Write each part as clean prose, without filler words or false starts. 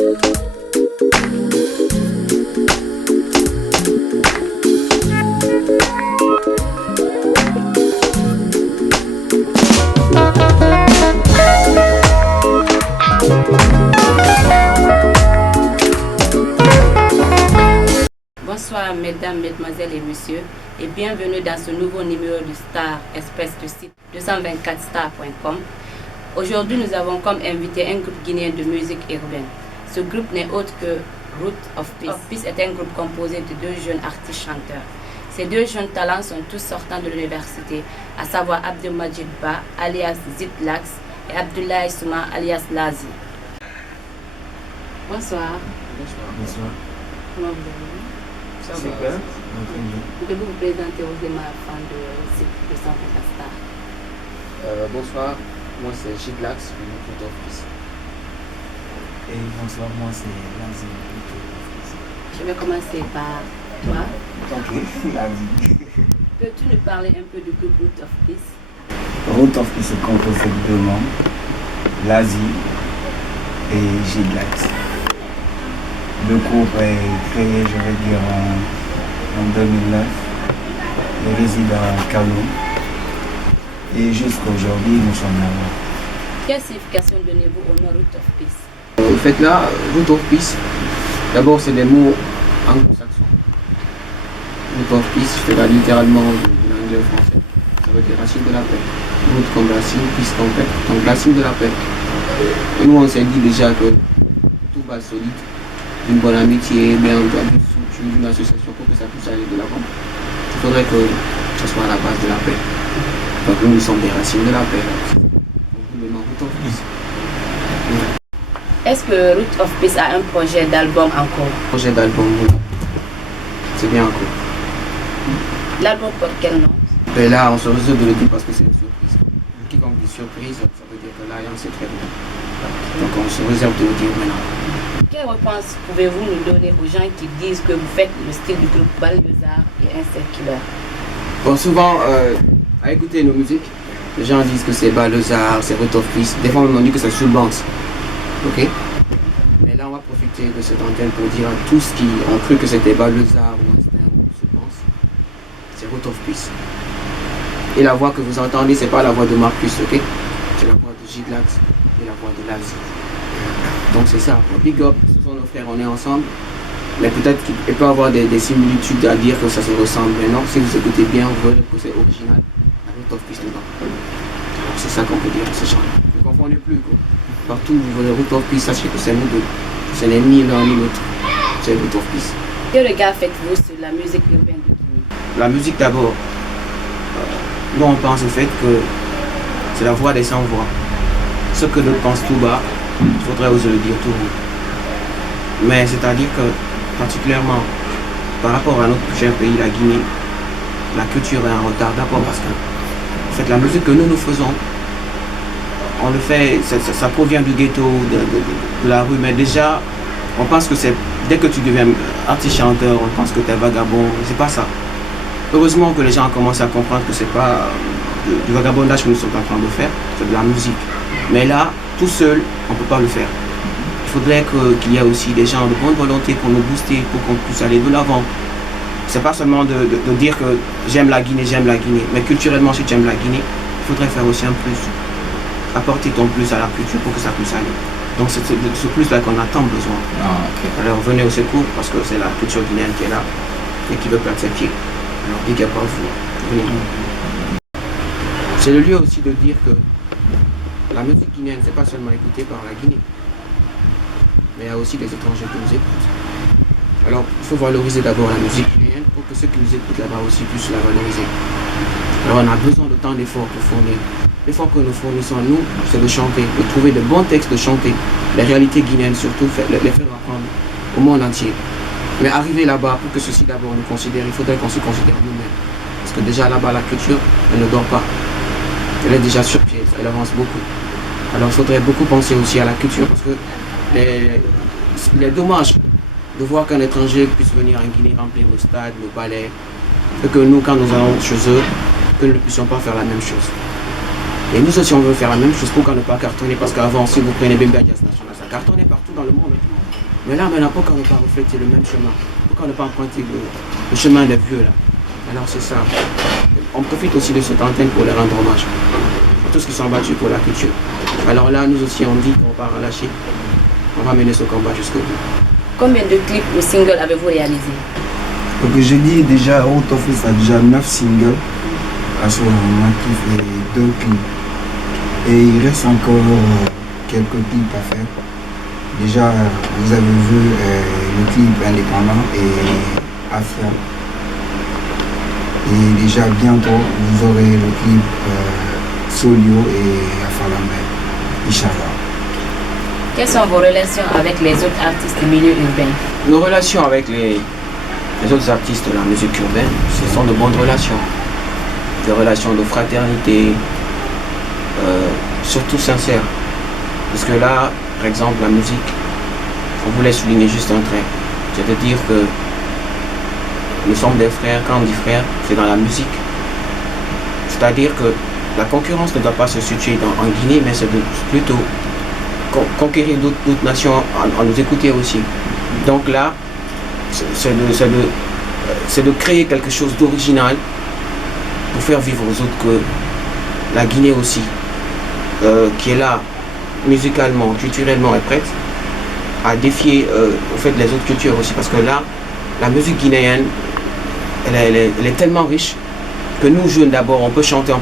Bonsoir mesdames, mesdemoiselles et messieurs et bienvenue dans ce nouveau numéro du Star Express du site 224star.com. Aujourd'hui nous avons comme invité un groupe guinéen de musique urbaine. Ce groupe n'est autre que Root of Peace. Peace est un groupe composé de deux jeunes artistes chanteurs. Ces deux jeunes talents sont tous sortants de l'université, à savoir Abdelmajid Ba alias Zitlax et Abdoulaye Souma alias Lazi. Bonsoir. Bonsoir. Comment vous allez? Super. Pouvez-vous vous présenter aux fans de site 224star? Bonsoir, moi c'est Giglax du Root of Peace. Et bonsoir, moi c'est Lazi du Root of Peace. Je vais commencer par toi. Ok, Lazi. Peux-tu nous parler un peu du groupe Root of Peace? Root of Peace est composé de deux membres, Lazi et Giglax. Le groupe est créé, je vais dire, en 2009. Il réside à Kaloum. Et jusqu'à aujourd'hui, nous sommes là. Quelle signification donnez-vous au nom Root of Peace? Au fait là, Root of Peace, d'abord c'est des mots anglo-saxons. Root of Peace fait littéralement de l'anglais au français. Ça veut dire racine de la paix. Root comme racine, peace comme paix. Donc racine de la paix. Et nous on s'est dit déjà que tout base solide, d'une bonne amitié, bien d'une structure, d'une association pour que ça puisse aller de l'avant. Il faudrait que ce soit à la base de la paix. Donc nous sommes des racines de la paix. Donc le nom Root of Peace. Est-ce que Root of Peace a un projet d'album en cours? Projet d'album, c'est bien en cours. L'album porte quel nom? Et là on se réserve de le dire parce que c'est une surprise. Quiconque dit surprise, ça veut dire que là on sait très bien. Donc on se réserve de le dire maintenant. Quelle réponse pouvez-vous nous donner aux gens qui disent que vous faites le style du groupe Balthazar et Insect Killer? Bon, souvent, à écouter nos musiques, les gens disent que c'est Balthazar, c'est Root of Peace. Des fois, on dit que c'est Soul Bounce. Ok? Mais là, on va profiter de cette antenne pour dire à tous qui ont cru que c'était Balthazar ou Instinct ou Soul Bounce, c'est Root of Peace. Et la voix que vous entendez, c'est pas la voix de Marcus, ok? C'est la voix de Giglax et la voix de Lazi. Donc c'est ça, big up, ce sont nos frères, on est ensemble. Mais peut-être qu'il peut y avoir des similitudes à dire que ça se ressemble. Mais non, si vous écoutez bien, vous verrez que c'est original. La Root of Peace dedans. Donc c'est ça qu'on peut dire à ce genre. Ne confondez plus quoi. Partout où vous voyez Root of Peace, sachez que c'est nous deux. Ce n'est ni l'un ni l'autre. C'est Root of Peace. Quel regard faites-vous sur la musique urbaine de Guinée? La musique d'abord. Nous on pense au fait que c'est la voix des sans-voix. Ce que d'autres pensent tout bas, il faudrait oser le dire tout haut. Mais c'est-à-dire que, particulièrement par rapport à notre cher pays, la Guinée, la culture est en retard. D'abord parce que, en fait, la musique que nous faisons, on le fait, ça provient du ghetto, de la rue. Mais déjà, on pense que c'est, dès que tu deviens artiste-chanteur, on pense que tu es vagabond. C'est pas ça. Heureusement que les gens commencent à comprendre que c'est pas du vagabondage que nous sommes en train de faire, c'est de la musique. Mais là, tout seul, on ne peut pas le faire. Il faudrait qu'il y ait aussi des gens de bonne volonté pour nous booster, pour qu'on puisse aller de l'avant. C'est pas seulement de dire que j'aime la Guinée, mais culturellement, si tu aimes la Guinée, il faudrait faire aussi un plus. Apporter ton plus à la culture pour que ça puisse aller. Donc c'est ce plus-là qu'on a tant besoin. Alors venez au secours parce que c'est la culture guinéenne qui est là et qui veut perdre ses pieds. Alors big up à vous. Venez. C'est le lieu aussi de dire que la musique guinéenne, c'est pas seulement écoutée par la Guinée, mais il y a aussi des étrangers qui nous écoutent. Alors, il faut valoriser d'abord la musique guinéenne pour que ceux qui nous écoutent là-bas aussi puissent la valoriser. Alors, on a besoin de tant d'efforts pour fournir. L'effort que nous fournissons, nous, c'est de chanter, de trouver de bons textes, de chanter. Les réalités guinéennes, surtout, les faire apprendre au monde entier. Mais arriver là-bas, pour que ceci d'abord nous considère, il faudrait qu'on se considère nous-mêmes. Parce que déjà là-bas, la culture, elle ne dort pas. Elle est déjà sur pied, elle avance beaucoup. Alors il faudrait beaucoup penser aussi à la culture parce que il est dommage de voir qu'un étranger puisse venir en Guinée remplir nos stades, nos palais, et que nous, quand nous allons chez eux, que nous ne puissions pas faire la même chose. Et nous aussi, on veut faire la même chose, pourquoi ne pas cartonner? Parce qu'avant, si vous prenez Bemba Jazz National, ça cartonné partout dans le monde maintenant. Mais là, maintenant, pourquoi ne pas refléter le même chemin? Pourquoi ne pas emprunter le chemin des vieux là? Alors c'est ça. On profite aussi de cette antenne pour les rendre hommage. À tous qui sont battus pour la culture. Alors là, nous aussi, on dit qu'on va relâcher. On va mener ce combat jusqu'au bout. Combien de clips ou singles avez-vous réalisé? Donc je dis déjà, Out of Peace a déjà 9 singles à son actif et 2 clips. Et il reste encore quelques clips à faire. Déjà, vous avez vu le clip indépendant et Afia. Et déjà bientôt, vous aurez le clip Solio et Afalambert, Inch'Allah. Quelles sont vos relations avec les autres artistes du milieu urbain? Nos relations avec les autres artistes de la musique urbaine, ce sont de bonnes relations. Des relations de fraternité, surtout sincères. Parce que là, par exemple, la musique, on voulait souligner juste un trait. C'est-à-dire que nous sommes des frères. Quand on dit frères, c'est dans la musique. C'est-à-dire que la concurrence ne doit pas se situer en Guinée, mais c'est plutôt conquérir d'autres nations, en nous écouter aussi. Donc là, c'est de créer quelque chose d'original pour faire vivre aux autres que la Guinée aussi, qui est là, musicalement, culturellement est prête à défier au fait les autres cultures aussi. Parce que là, la musique guinéenne, elle est tellement riche que nous, jeunes d'abord, on peut chanter,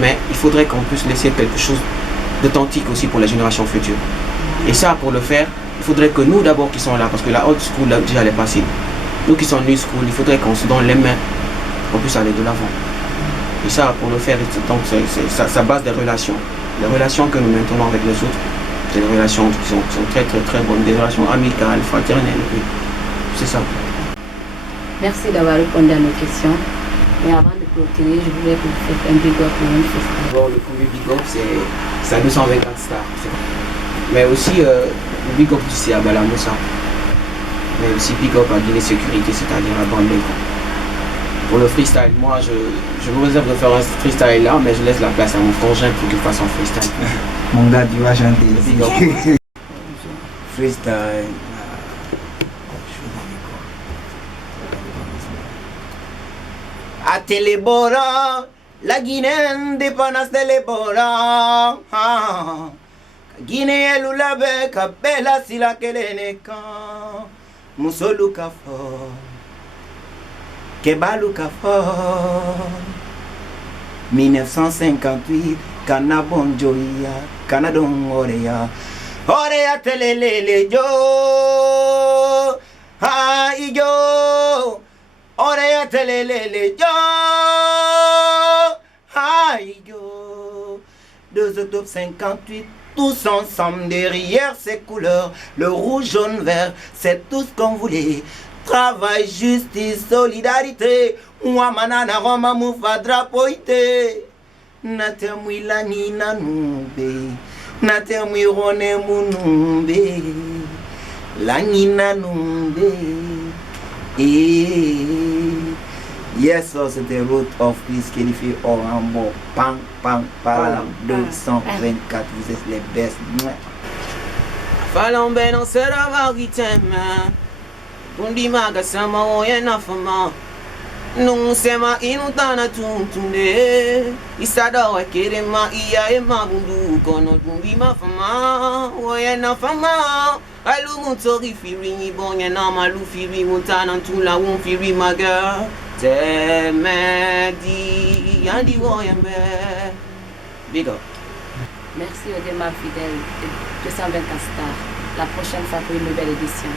mais il faudrait qu'on puisse laisser quelque chose d'authentique aussi pour les générations futures. Et ça, pour le faire, il faudrait que nous d'abord qui sont là, parce que la old school là, déjà elle est passée. Nous qui sommes new school, il faudrait qu'on se donne les mains, qu'on puisse aller de l'avant. Et ça, pour le faire, donc ça base des relations. Les relations que nous maintenons avec les autres, c'est des relations qui sont très très très bonnes, des relations amicales, fraternelles. C'est ça. Merci d'avoir répondu à nos questions. Mais avant de clôturer, je voulais que vous fassiez un big up pour une chose. Bon, le premier big up, c'est à 224 stars. Mais aussi, le big up c'est à Balamoussa. Mais aussi big up à Guinée Sécurité, c'est-à-dire à Bambeko. Pour le freestyle, moi, je me réserve de faire un freestyle là, mais je laisse la place à mon frangin pour qu'il fasse un freestyle. Mon gars, tu vas chanter ici. Big up. Freestyle. A Telebora, la Guinée indépendance de l'Ebora. Guinée l'oulabe, Kabela sila keleneka. Musolu kafo, Kebalu kafo. 1958, Kanabon Joya, Kanadon Orea. Orea telelele jo, ha ijo. Oreille telelele yo, aïe yo. 2 octobre 58, tous ensemble derrière ces couleurs, le rouge, jaune, vert, c'est tout ce qu'on voulait. Travail, justice, solidarité, ouamanana roma moufa drapoite. Natemui la nina nube, natemui rone munumbe, la nina nube. Et yes, ça c'était Road of Peace qui est fait Orambo, pam pam palam 224, vous êtes les best. Falombe non sera varitema, pundi maga sama oyena fama, non sema inutana tuntunde, isada wakerema iya ema bundu kono pundi mafama oyena fama. Alou moutori firi bonye na malou firi moutana tout la won firi ma girl. Te di yandi woyembe. Big up. Merci aux démarches fidèles de 224 stars. La prochaine fois pour une nouvelle édition.